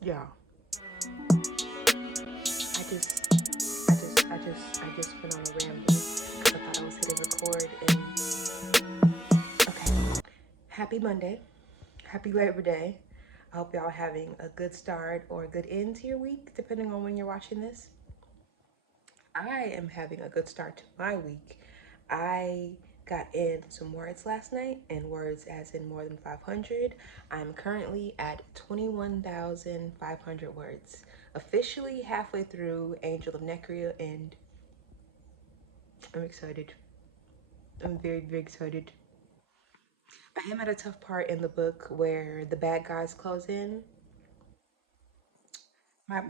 Yeah. I just went on a ramble because I thought I was hitting record okay. Happy Monday. Happy Labor Day. I hope y'all are having a good start or a good end to your week, depending on when you're watching this. I am having a good start to my week. I got in some words last night, and words as in more than 500. I'm currently at 21,500 words. Officially halfway through Angel of Necria, and I'm excited. I'm very, very excited. I am at a tough part in the book where the bad guys close in. My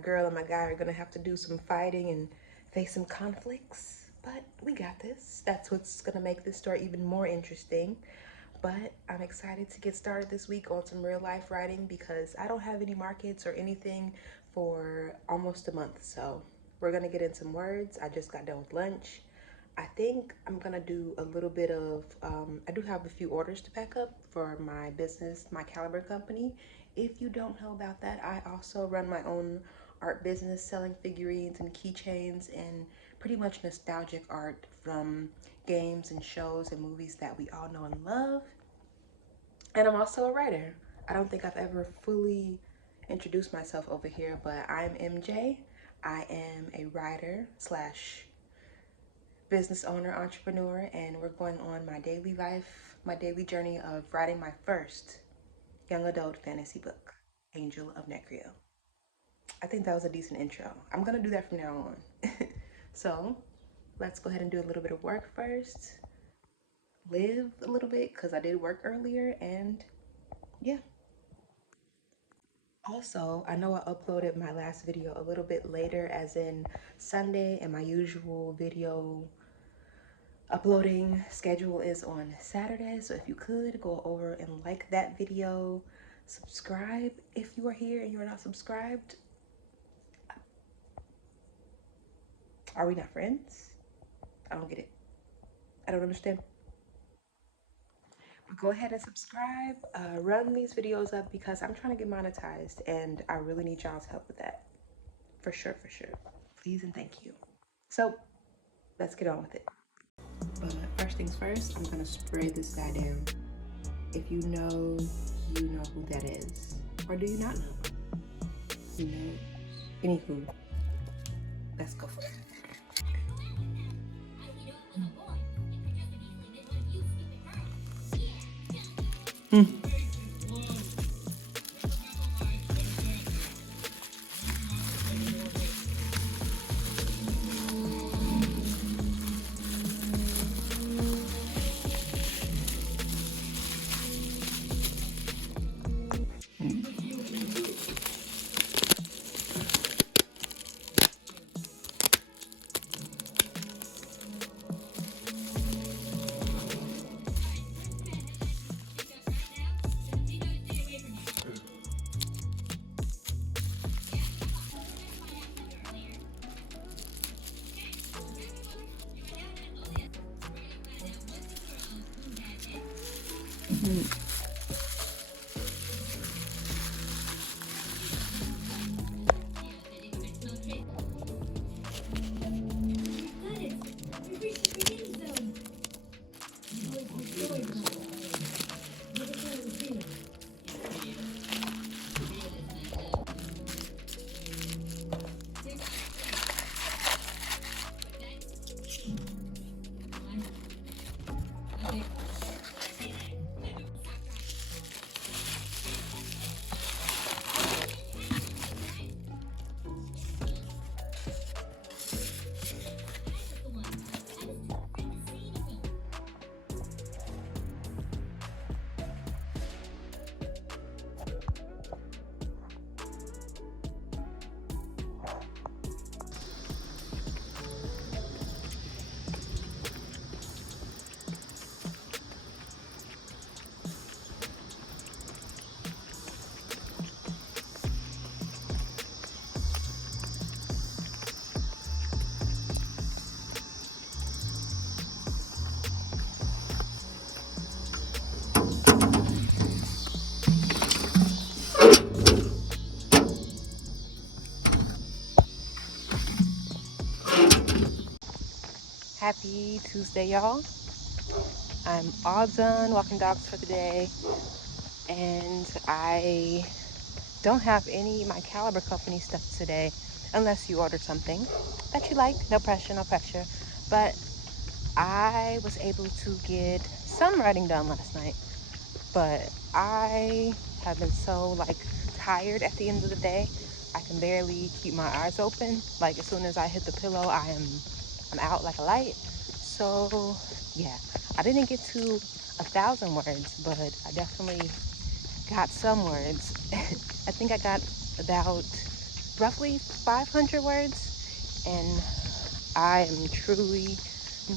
girl and my guy are gonna have to do some fighting and face some conflicts, but we got this. That's what's gonna make this story even more interesting. But I'm excited to get started this week on some real life writing because I don't have any markets or anything for almost a month. So we're gonna get in some words. I just got done with lunch. I think I'm gonna do a little bit of, I do have a few orders to pack up for my business, my Caliber company. If you don't know about that, I also run my own art business selling figurines and keychains and pretty much nostalgic art from games and shows and movies that we all know and love. And I'm also a writer. I don't think I've ever fully introduced myself over here, but I'm MJ. I am a writer slash business owner, entrepreneur, and we're going on my daily life, my daily journey of writing my first young adult fantasy book, Angel of Necria. I think that was a decent intro. I'm gonna do that from now on. So let's go ahead and do a little bit of work first, live a little bit, because I did work earlier, and yeah. Also, I know I uploaded my last video a little bit later, as in Sunday, and my usual video uploading schedule is on Saturday. So if you could go over and like that video, subscribe if you are here and you are not subscribed. Are we not friends? I don't get it. I don't understand. But go ahead and subscribe. Run these videos up because I'm trying to get monetized and I really need y'all's help with that. For sure, for sure. Please and thank you. So let's get on with it. But first things first, I'm gonna spray this guy down. If you know, you know who that is. Or do you not know? Who knows? Anywho, let's go for it. Mm. Happy Tuesday, y'all. I'm all done walking dogs for the day, and I don't have any My Caliber Company stuff today, unless you ordered something that you like. No pressure, no pressure. But I was able to get some writing done last night, but I have been so tired at the end of the day. I can barely keep my eyes open. Like, as soon as I hit the pillow, I'm out like a light. So yeah, I didn't get to 1,000 words, but I definitely got some words. I think I got about roughly 500 words, and I am truly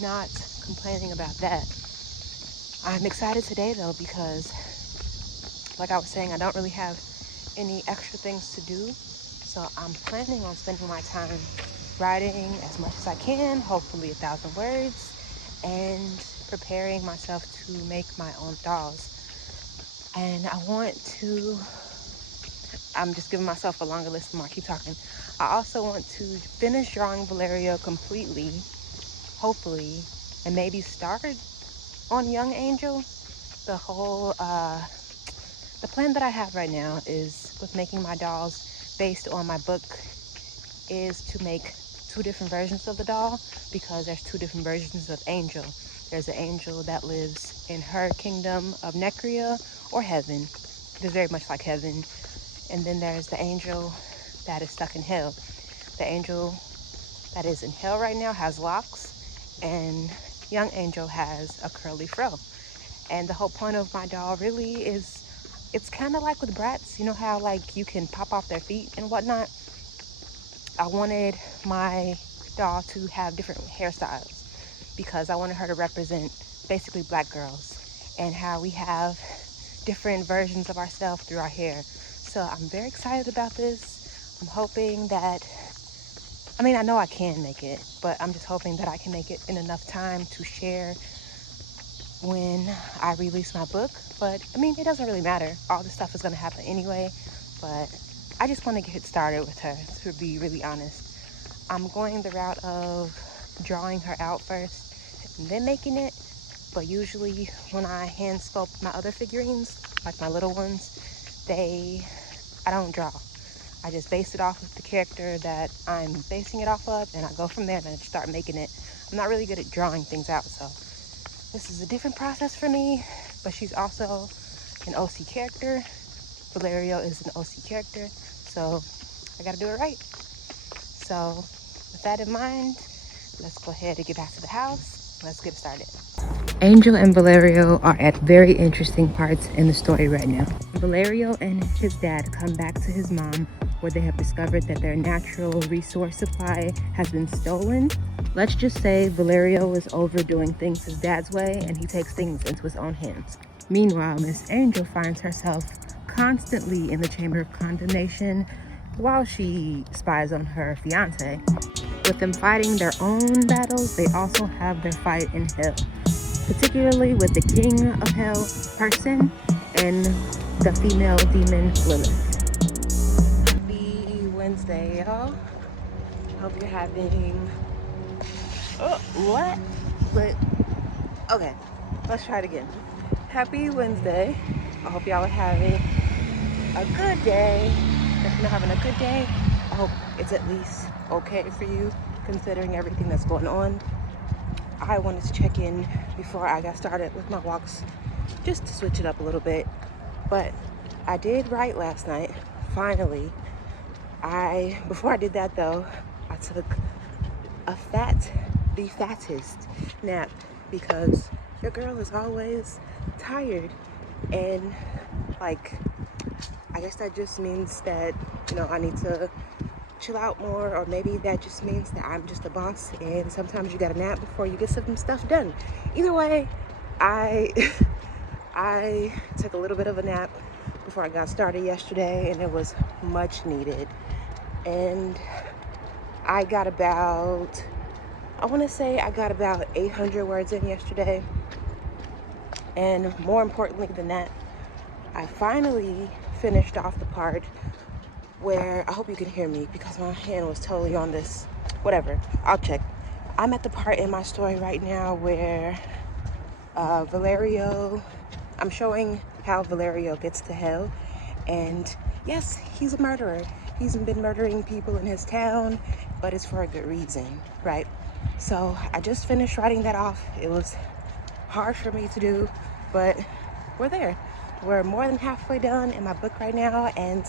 not complaining about that. I'm excited today though, because like I was saying, I don't really have any extra things to do. So I'm planning on spending my time writing as much as I can, hopefully 1,000 words, and preparing myself to make my own dolls. And I'm just giving myself a longer list the more I keep talking. I also want to finish drawing Valerio completely, hopefully, and maybe start on Young Angel. The plan that I have right now is, with making my dolls based on my book, is to make 2 different versions of the doll, because there's 2 different versions of Angel. There's an angel that lives in her kingdom of Necria, or heaven. It is very much like heaven. And then there's the angel that is stuck in hell. The angel that is in hell right now has locks, and Young Angel has a curly fro. And the whole point of my doll really is, it's kind of like with brats, you know how you can pop off their feet and whatnot. I wanted my doll to have different hairstyles, because I wanted her to represent basically Black girls, and how we have different versions of ourselves through our hair. So I'm very excited about this. I'm hoping that, I know I can make it, but I'm just hoping that I can make it in enough time to share when I release my book. But it doesn't really matter. All this stuff is going to happen anyway. But I just want to get started with her, to be really honest. I'm going the route of drawing her out first and then making it. But usually when I hand sculpt my other figurines, like my little ones, I don't draw. I just base it off of the character that I'm basing it off of, and I go from there and I just start making it. I'm not really good at drawing things out, so this is a different process for me. But she's also an OC character. Valerio is an OC character, so I gotta do it right. So with that in mind, let's go ahead and get back to the house. Let's get started. Angel and Valerio are at very interesting parts in the story right now. Valerio and his dad come back to his mom, where they have discovered that their natural resource supply has been stolen. Let's just say Valerio is overdoing things his dad's way, and he takes things into his own hands. Meanwhile, Miss Angel finds herself constantly in the chamber of condemnation while she spies on her fiance. With them fighting their own battles, they also have their fight in hell, particularly with the king of hell person and the female demon Lilith. Happy Wednesday, y'all. Hope you're having but okay, let's try it again. Happy Wednesday. I hope y'all are having a good day. If you're not having a good day, I hope it's at least okay for you, considering everything that's going on. I wanted to check in before I got started with my walks, just to switch it up a little bit. But I did write last night, finally. Before I did that though, I took the fattest nap, because your girl is always tired, and I guess that just means that I need to chill out more, or maybe that just means that I'm just a boss and sometimes you gotta nap before you get some stuff done. Either way, I took a little bit of a nap before I got started yesterday, and it was much needed. And I got about 800 words in yesterday. And more importantly than that, I finally finished off the part where, I hope you can hear me because my hand was totally on this, whatever, I'll check. I'm at the part in my story right now where Valerio, I'm showing how Valerio gets to hell. And yes, he's a murderer. He's been murdering people in his town, but it's for a good reason, right? So I just finished writing that off. It was hard for me to do, but we're there. We're more than halfway done in my book right now, and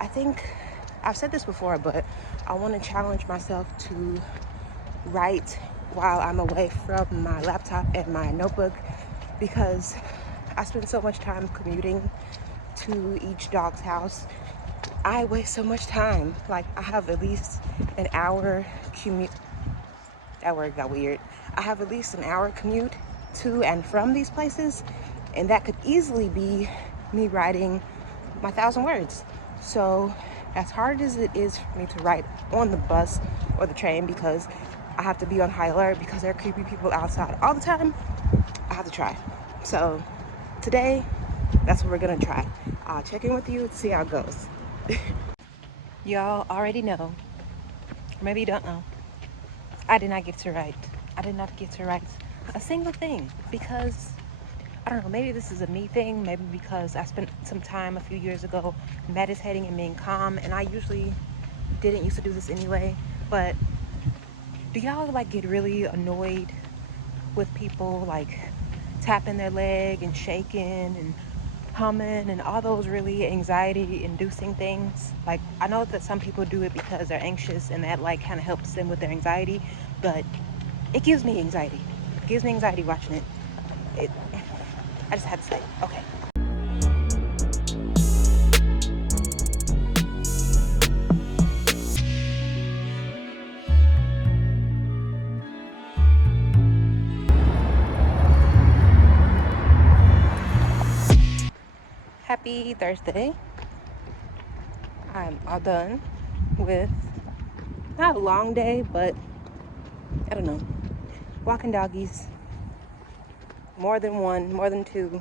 I think I've said this before, but I want to challenge myself to write while I'm away from my laptop and my notebook, because I spend so much time commuting to each dog's house. I waste so much time. Like, I have at least an hour commute. That word got weird. I have at least an hour commute to and from these places, and that could easily be me writing my 1,000 words. So as hard as it is for me to write on the bus or the train, because I have to be on high alert because there are creepy people outside all the time, I have to try. So today, that's what we're gonna try. I'll check in with you to see how it goes. Y'all already know, or maybe you don't know, I did not get to write. I did not get to write a single thing because, I don't know, maybe this is a me thing, maybe because I spent some time a few years ago meditating and being calm, and I usually didn't used to do this anyway. But do y'all like get really annoyed with people like tapping their leg and shaking and humming and all those really anxiety inducing things? Like, I know that some people do it because they're anxious and that like kind of helps them with their anxiety, but it gives me anxiety. It gives me anxiety watching it. I just had to say it. Okay. Happy Thursday. I'm all done with not a long day, but I don't know, walking doggies, more than one, more than two,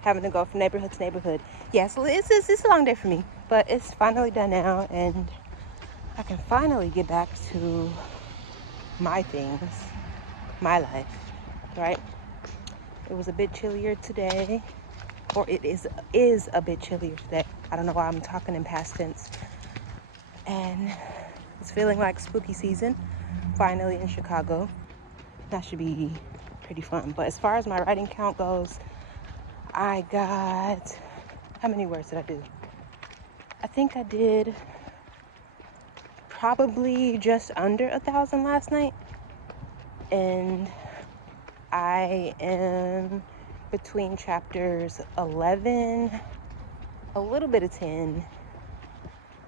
having to go from neighborhood to neighborhood. Yeah, so it's a long day for me, but it's finally done now, and I can finally get back to my things, my life, right? It was a bit chillier today, or it is a bit chillier today. I don't know why I'm talking in past tense. And it's feeling like spooky season, finally in Chicago. That should be pretty fun. But as far as my writing count goes, I got, how many words did I do? I think I did probably just under 1,000 last night. And I am between chapters 11, a little bit of 10.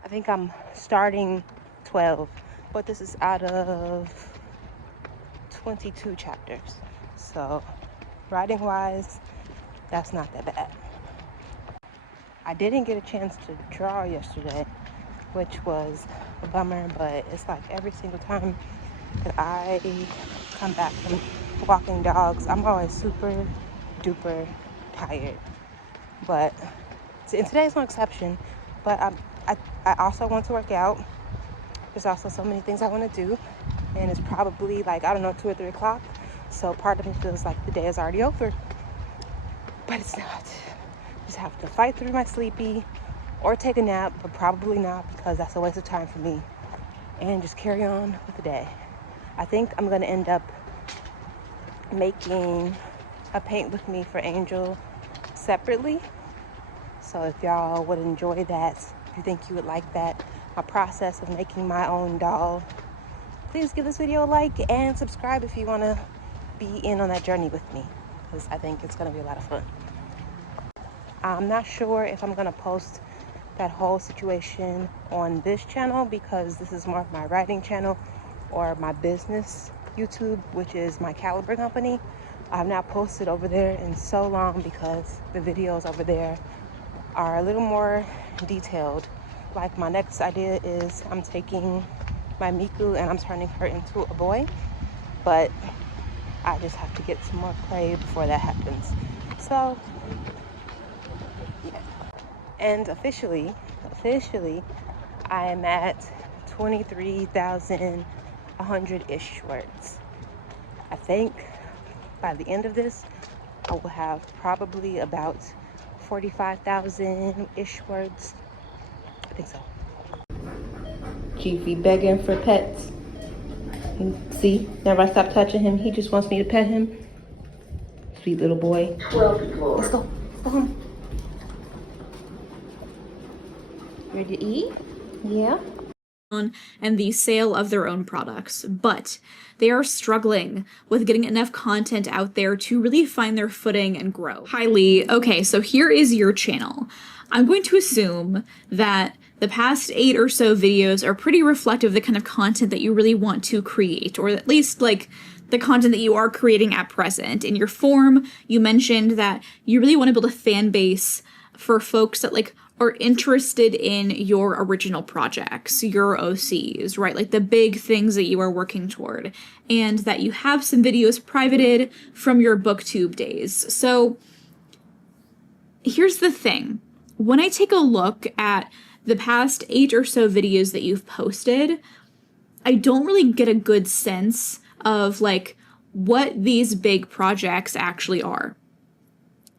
I think I'm starting 12, but this is out of 22 chapters. So writing wise, that's not that bad. I didn't get a chance to draw yesterday, which was a bummer, but it's like every single time that I come back from walking dogs, I'm always super duper tired. But and today's no exception. But I also want to work out. There's also so many things I want to do, and it's probably like, I don't know, 2 or 3 o'clock. So part of me feels like the day is already over, but it's not. Just have to fight through my sleepy or take a nap, but probably not, because that's a waste of time for me, and just carry on with the day. I think I'm gonna end up making a paint with me for Angel separately. So if y'all would enjoy that, if you think you would like that, my process of making my own doll, please give this video a like and subscribe if you want to be in on that journey with me, because I think it's going to be a lot of fun. I'm not sure if I'm going to post that whole situation on this channel, because this is more of my writing channel, or my business YouTube, which is my Caliber company. I've not posted over there in so long because the videos over there are a little more detailed. Like, my next idea is I'm taking my Miku and I'm turning her into a boy, but I just have to get some more prey before that happens. So yeah. And officially I am at 23,100-ish words. I think by the end of this, I will have probably about 45,000-ish words. I think so. Chiefy begging for pets. See, whenever I stop touching him, he just wants me to pet him. Sweet little boy. Let's go. Go home. Ready to eat? Yeah. And the sale of their own products, but they are struggling with getting enough content out there to really find their footing and grow. Highly, okay, so here is your channel. I'm going to assume that the past 8 or so videos are pretty reflective of the kind of content that you really want to create, or at least like the content that you are creating at present. In your form, you mentioned that you really want to build a fan base for folks that like are interested in your original projects, your OCs, right? Like the big things that you are working toward, and that you have some videos privated from your booktube days. So here's the thing. When I take a look at the past 8 or so videos that you've posted, I don't really get a good sense of like what these big projects actually are.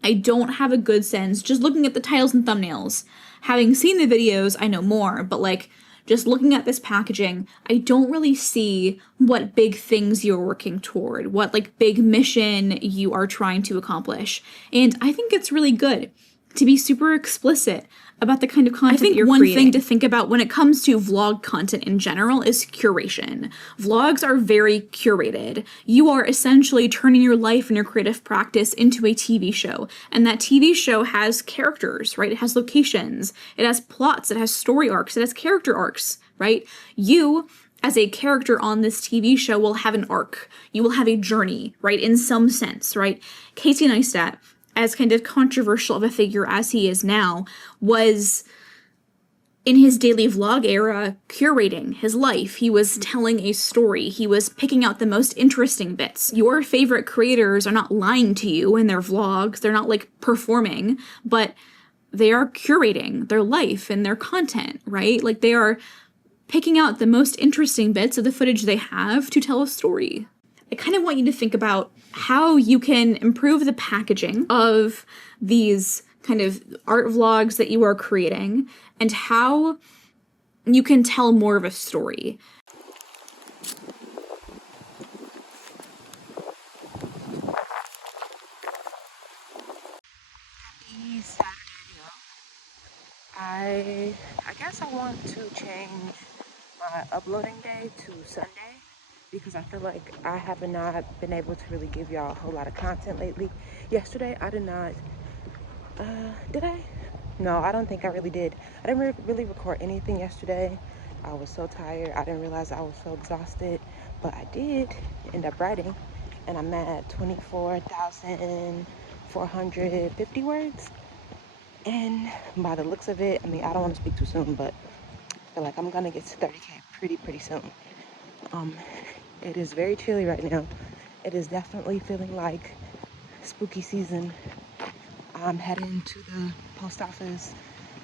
I don't have a good sense just looking at the titles and thumbnails. Having seen the videos, I know more, but like just looking at this packaging, I don't really see what big things you're working toward, what like big mission you are trying to accomplish. And I think it's really good to be super explicit about the kind of content that you're creating. I think one thing to think about when it comes to vlog content in general is curation. Vlogs are very curated. You are essentially turning your life and your creative practice into a TV show. And that TV show has characters, right? It has locations, it has plots, it has story arcs, it has character arcs, right? You, as a character on this TV show, will have an arc. You will have a journey, right? In some sense, right? Casey Neistat, as kind of controversial of a figure as he is now, was in his daily vlog era curating his life. He was telling a story. He was picking out the most interesting bits. Your favorite creators are not lying to you in their vlogs. They're not like performing, but they are curating their life and their content, right? Like they are picking out the most interesting bits of the footage they have to tell a story. I kind of want you to think about how you can improve the packaging of these kind of art vlogs that you are creating and how you can tell more of a story. Happy Saturday, y'all. I guess I want to change my uploading day to Sunday, because I feel like I have not been able to really give y'all a whole lot of content lately. Yesterday, I did not, did I? No, I don't think I really did. I didn't really record anything yesterday. I was so tired. I didn't realize I was so exhausted, but I did end up writing, and I'm at 24,450 words. And by the looks of it, I mean, I don't want to speak too soon, but I feel like I'm gonna get to 30K pretty soon. It is very chilly right now. It is definitely feeling like spooky season. I'm heading to the post office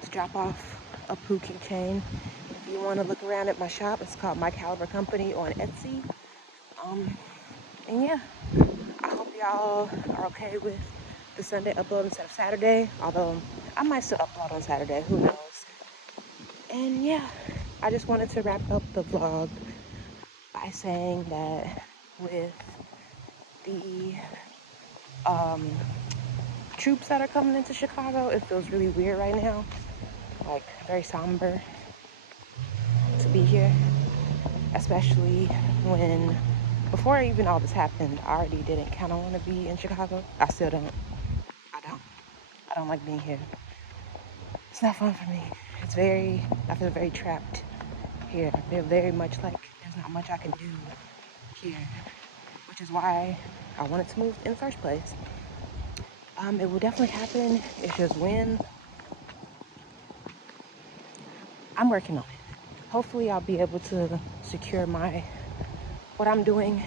to drop off a Pooh keychain. If you want to look around at my shop, it's called My Caliber Company on Etsy. And yeah, I hope y'all are okay with the Sunday upload instead of Saturday, although I might still upload on Saturday, who knows. And yeah, I just wanted to wrap up the vlog by saying that with the troops that are coming into Chicago, it feels really weird right now, like very somber to be here, especially when, before even all this happened, I already didn't kind of want to be in Chicago. I still don't. I don't like being here. It's not fun for me. I feel very trapped here. I feel very much like there's not much I can do here, which is why I wanted to move in the first place. It will definitely happen. It's just when. I'm working on it. Hopefully I'll be able to secure what I'm doing,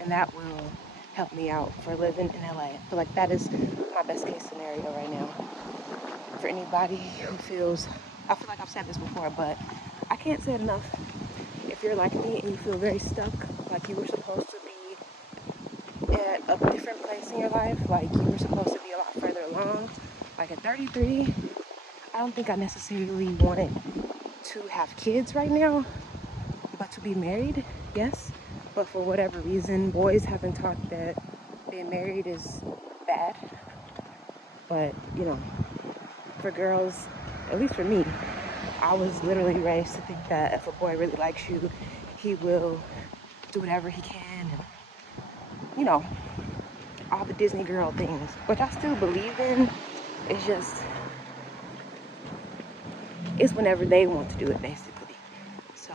and that will help me out for living in LA. I feel like that is my best case scenario right now. For anybody who feels, I feel like I've said this before, but I can't say it enough. If you're like me and you feel very stuck, like you were supposed to be a different place in your life, like you were supposed to be a lot further along, like at 33, I don't think I necessarily wanted to have kids right now, but to be married, yes. But for whatever reason, boys have been taught that being married is bad. But, you know, for girls, at least for me, I was literally raised to think that if a boy really likes you, he will do whatever he can, and, you know, all the Disney girl things, which I still believe in. It's just, it's whenever they want to do it, basically. So,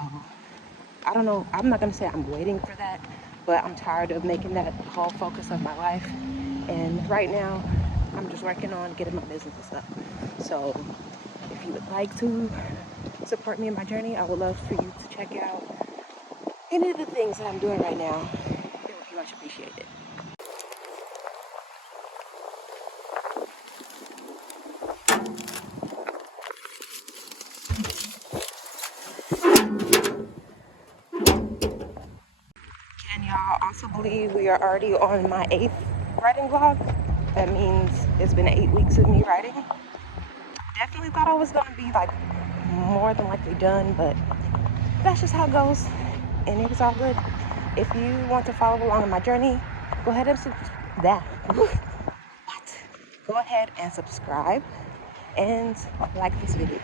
I don't know, I'm not gonna say I'm waiting for that, but I'm tired of making that the whole focus of my life. And right now, I'm just working on getting my business and stuff. So, if you would like to support me in my journey, I would love for you to check out any of the things that I'm doing right now. It would be much appreciated. Can y'all also believe we are already on my 8th writing vlog? That means it's been 8 weeks of me writing. Definitely thought I was gonna be like more than likely done, but that's just how it goes, and it was all good. If you want to follow along in my journey, go ahead and Go ahead and subscribe and like this video.